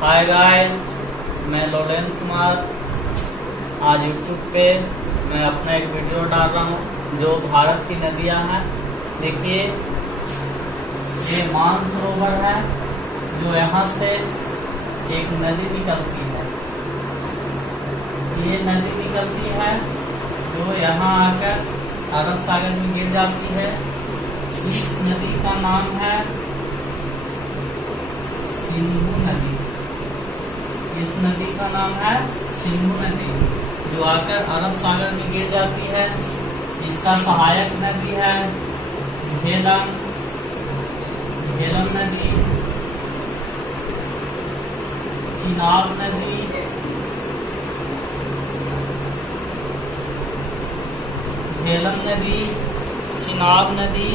Hi guys, मैं लोलेन कुमार। आज YouTube पे मैं अपना एक वीडियो डाल रहा हूँ जो भारत की नदियाँ हैं। देखिए, ये मानसरोवर है जो यहाँ से एक नदी निकलती है। ये नदी निकलती है जो यहाँ आकर अरब सागर में गिर जाती है। इस नदी का नाम है सिंधु नदी। इस नदी का नाम है सिंधु नदी जो आकर अरब सागर में गिर जाती है। इसका सहायक नदी है झेलम नदी, चिनाब नदी, झेलम नदी, चिनाब नदी,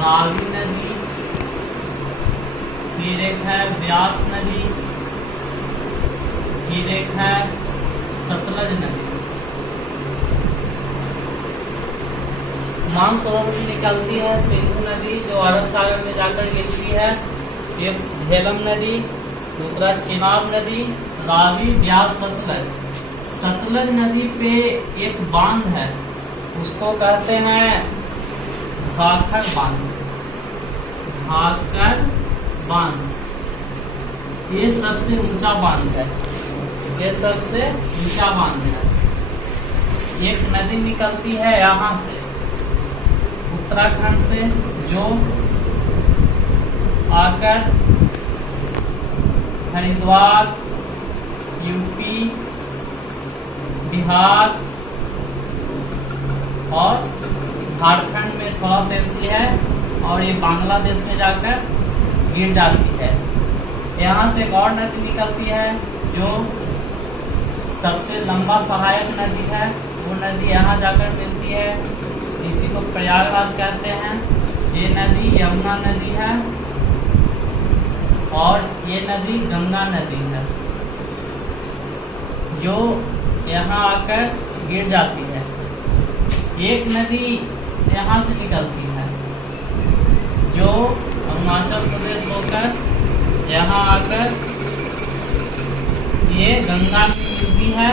रावी नदी, फिर एक है ब्यास नदी, फिर एक है सतलज नदी। मानसरोवर से निकलती है सिंधु नदी जो अरब सागर में जाकर गिरती है। एक झेलम नदी, दूसरा चिनाब नदी, रावी, ब्यास, सतलज। सतलज नदी पे एक बांध है, उसको कहते हैं भाखड़ बांध। भाखड़ बांध ये सबसे ऊंचा बांध है। ये सबसे ऊंचा बांध है। एक नदी निकलती है यहाँ से उत्तराखंड से जो आकर हरिद्वार, यूपी, बिहार और झारखंड में थोड़ा सा ऐसी है और ये बांग्लादेश में जाकर गिर जाती है। यहाँ से एक और नदी निकलती है जो सबसे लंबा सहायक नदी है। वो नदी यहाँ जाकर मिलती है, इसी को प्रयागराज कहते हैं। ये नदी यमुना नदी है और ये नदी गंगा नदी है जो यहाँ आकर गिर जाती है। एक नदी यहाँ से निकलती है जो अरुणाचल प्रदेश होकर यहाँ आकर ये गंगा में मिलती है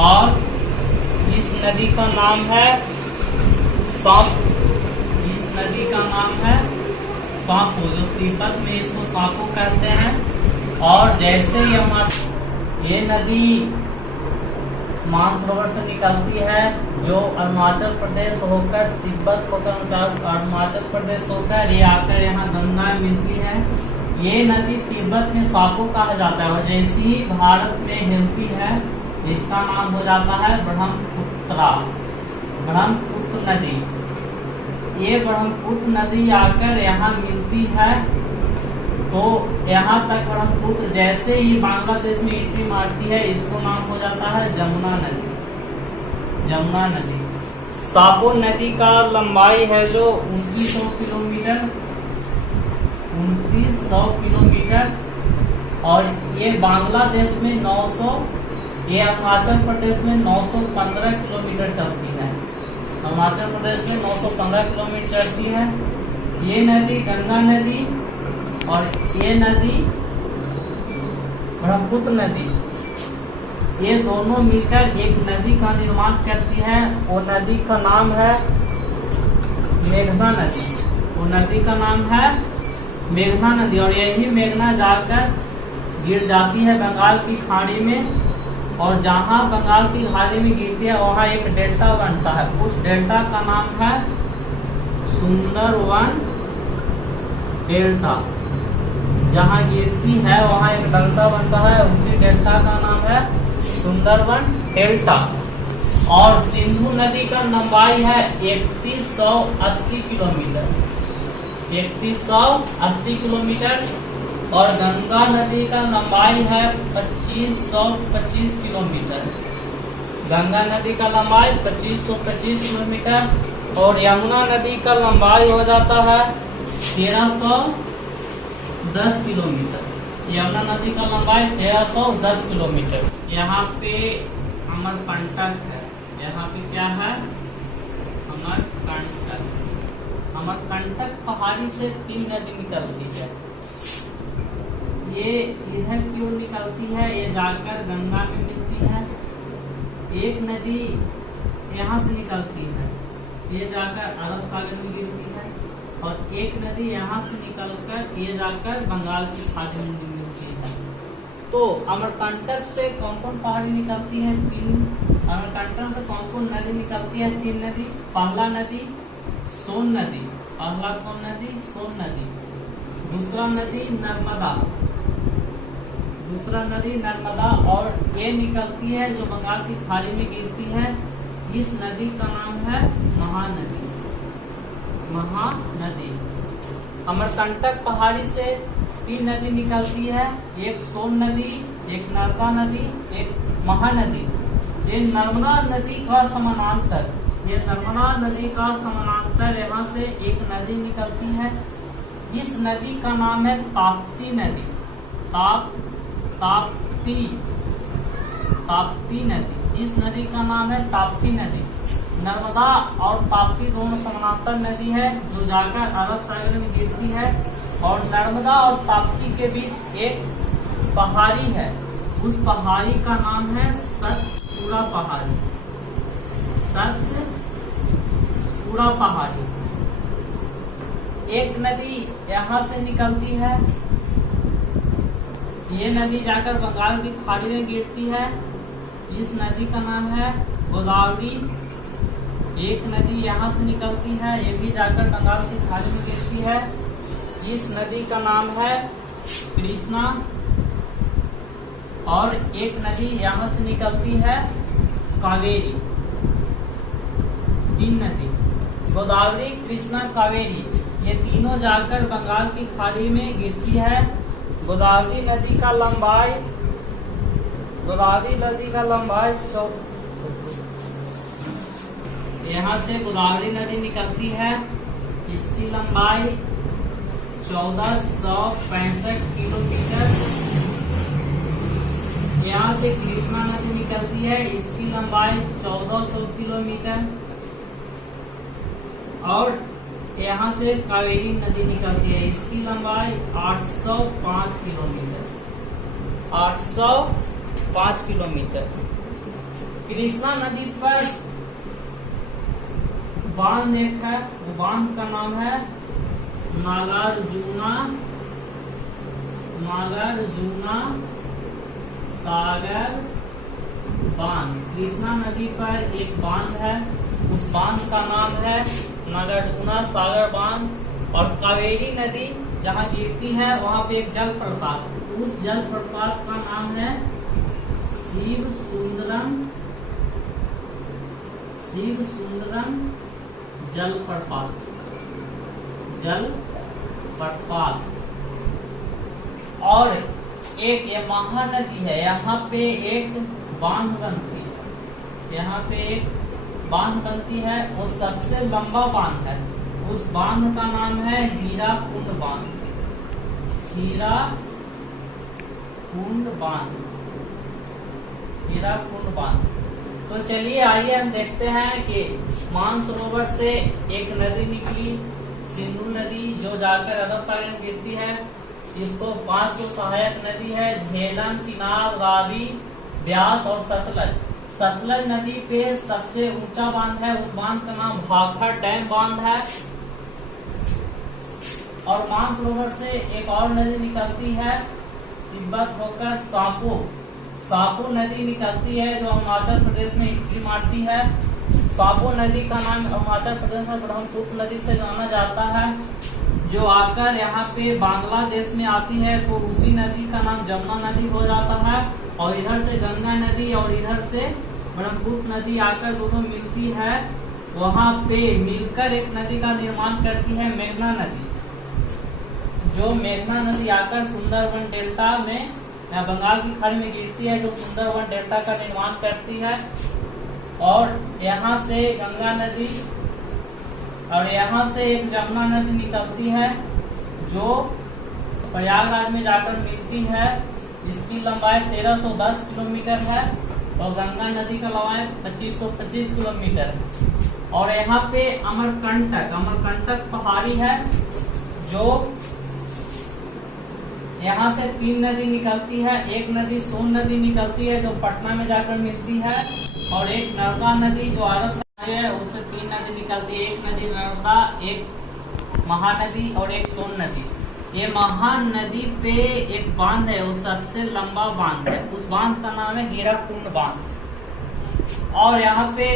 और इस नदी का नाम है सापो। इस नदी का नाम है सापो, जो तिब्बत में इसको सापो कहते हैं। और जैसे ये नदी मानसरोवर से निकलती है जो अरुणाचल प्रदेश होकर तिब्बत होकर अरुणाचल प्रदेश होकर ये आकर यहाँ गंगा मिलती है। ये नदी तिब्बत में सापो कहा जाता है और जैसी ही भारत में हिलती है इसका नाम हो जाता है ब्रह्मपुत्र नदी। ये ब्रह्मपुत्र नदी आकर यहाँ मिलती है तो यहाँ तक ब्रह्मपुत्र जैसे ही बांग्लादेश में एंट्री मारती है इसको नाम हो जाता है जमुना नदी। जमुना नदी सापो नदी का लंबाई है जो 2900 किलोमीटर और ये बांग्लादेश में 900, ये अरुणाचल प्रदेश में 915 किलोमीटर चलती है। अरुणाचल प्रदेश में 915 किलोमीटर चलती है। ये नदी गंगा नदी और ये नदी ब्रह्मपुत्र नदी, ये दोनों मिलकर एक नदी का निर्माण करती है। वो नदी का नाम है मेघना नदी। वो नदी का नाम है मेघना नदी और यही मेघना जाकर गिर जाती है बंगाल की खाड़ी में। और जहाँ बंगाल की खाड़ी में गिरती है वहाँ एक डेल्टा बनता है। उस डेल्टा का नाम है सुंदरवन डेल्टा। जहाँ गिरती है वहाँ एक डेल्टा बनता है, उसी डेल्टा का नाम है सुंदरवन डेल्टा। और सिंधु नदी का लंबाई है 3180 किलोमीटर, 3180 किलोमीटर। और गंगा नदी का लंबाई है 2525 किलोमीटर। गंगा नदी का लंबाई 2525 किलोमीटर और यमुना नदी का लंबाई हो जाता है 1310 किलोमीटर। यमुना नदी का लंबाई 1310 किलोमीटर। यहाँ पे अमरकंटक है। यहाँ पे क्या है? अमरकंटक। अमरकंटक पहाड़ी से 3 नदी निकलती है। ये इधर की ओर निकलती है, ये जाकर गंगा में मिलती है। एक नदी यहाँ से निकलती है, ये जाकर अरब सागर में गिरती है, और एक नदी यहाँ से निकलकर ये जाकर बंगाल की खाड़ी में मिलती है। तो अमरकंटक से कौन कौन पहाड़ी निकलती है? 3। अमरकंटक से कौन कौन नदी निकलती है? 3 नदी। पहला नदी सोन नदी, पहला कौन नदी? सोन नदी। दूसरा नदी नर्मदा, दूसरा नदी नर्मदा, और ये निकलती है जो बंगाल की खाड़ी में गिरती है। इस नदी का नाम है महानदी, महानदी। अमरकंटक पहाड़ी से 3 नदी निकलती है, एक सोन नदी, एक नर्मदा नदी, एक महानदी। ये नर्मदा नदी का समानांतर, ये नर्मदा नदी का समानांतर यहाँ से एक नदी निकलती है। इस नदी का नाम है ताप्ती नदी, ताप्ती नदी। इस नदी का नाम है ताप्ती नदी। नर्मदा और ताप्ती दोनों समानांतर नदी है जो जाकर अरब सागर में गिरती है, और नर्मदा और ताप्ती के बीच एक पहाड़ी है, उस पहाड़ी का नाम है सतपुड़ा पहाड़ी, सतपुड़ा पहाड़ी। एक नदी यहाँ से निकलती है, ये नदी जाकर बंगाल की खाड़ी में गिरती है। इस नदी का नाम है गोदावरी। एक नदी यहाँ से निकलती है, ये भी जाकर बंगाल की खाड़ी में गिरती है। इस नदी का नाम है कृष्णा। और एक नदी यहाँ से निकलती है कावेरी। 3 नदी गोदावरी, कृष्णा, कावेरी, ये तीनों जाकर बंगाल की खाड़ी में गिरती है। गोदावरी नदी का लंबाई, गोदावरी नदी का लंबाई यहाँ से गोदावरी नदी निकलती है, इसकी लंबाई 1465 किलोमीटर। यहाँ से कृष्णा नदी निकलती है, इसकी लंबाई 1400 किलोमीटर। और यहाँ से कावेरी नदी निकलती है, इसकी लंबाई 805 किलोमीटर, 805 kilometer। कृष्णा नदी पर बांध एक है, वो बांध का नाम है नागार्जुना सागर बांध। कृष्णा नदी पर एक बांध है, उस बांध का नाम है नागार्जुना सागर बांध। और कावेरी नदी जहाँ गिरती है वहाँ पे एक जल प्रपात, उस जल प्रपात का नाम है शिव सुंदरम जल प्रपात। और एक ये महानदी है, यहाँ पे एक बांध बनती है, यहाँ पे एक बांध बनती है, वो सबसे लंबा बांध है। उस बांध का नाम है हीराकुंड बांध, हीराकुंड बांध। तो चलिए आइए हम देखते हैं कि मानसरोवर से एक नदी निकली, सिंधु नदी, जो जाकर अरब सागर में गिरती है। इसको 5 सहायक नदी है, झेलम, चिनाब, रावी, ब्यास और सतलज। सतलज नदी पे सबसे ऊंचा बांध है, उस बांध का नाम भाखड़ डैम बांध है। और मानसरोवर से एक और नदी निकलती है, तिब्बत होकर सापो नदी निकलती है, जो अरुणाचल प्रदेश में एंट्री मारती है। सापो नदी का नाम अरुणाचल प्रदेश में ब्रह्मपुत्र नदी से जाना जाता है, जो आकर यहाँ पे बांग्लादेश में आती है, तो उसी नदी का नाम जमुना नदी हो जाता है। और इधर से गंगा नदी और इधर से ब्रह्मपुत्र नदी आकर दोनों मिलती है, वहाँ पे मिलकर एक नदी का निर्माण करती है मेघना नदी। जो मेघना नदी आकर सुंदरवन डेल्टा में बंगाल की खाड़ी में गिरती है, जो सुंदरवन डेल्टा का निर्माण करती है। और यहाँ से गंगा नदी और यहाँ से एक जमुना नदी निकलती है, जो प्रयागराज में जाकर मिलती है। इसकी लंबाई 1310 किलोमीटर है और गंगा नदी का लंबाई 2525 किलोमीटर है। और यहाँ पे अमरकंटक पहाड़ी है, जो यहाँ से 3 नदी निकलती है। एक नदी सोन नदी निकलती है जो पटना में जाकर मिलती है, और एक नर्मदा नदी जो अरब सागर है उससे 3 नदी निकलती है। एक नदी नर्मदा, एक महानदी और एक सोन नदी। ये महानदी पे एक बांध है, वो सबसे लंबा बांध है। उस बांध का नाम है हीराकुंड बांध। और यहाँ पे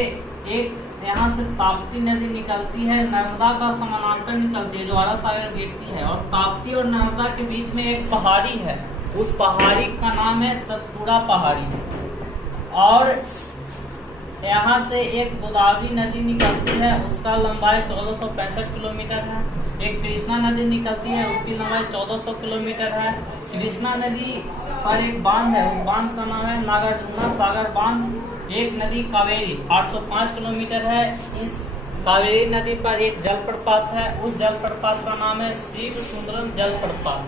यहाँ से ताप्ती नदी निकलती है, नर्मदा का समानांतर निकलती है जो अरब सागर गिरती है। और ताप्ती और नर्मदा के बीच में एक पहाड़ी है, उस पहाड़ी का नाम है सतपुड़ा पहाड़ी। और यहाँ से एक गोदावरी नदी निकलती है, उसका लंबाई 1465 किलोमीटर है। एक कृष्णा नदी निकलती है, उसकी लंबाई 1400 किलोमीटर है। कृष्णा नदी पर एक बांध है, उस बांध का नाम है नागार्जुना सागर बांध। एक नदी कावेरी 805 किलोमीटर है। इस कावेरी नदी पर एक जलप्रपात है, उस जलप्रपात का नाम है शिव सुंदरम जलप्रपात।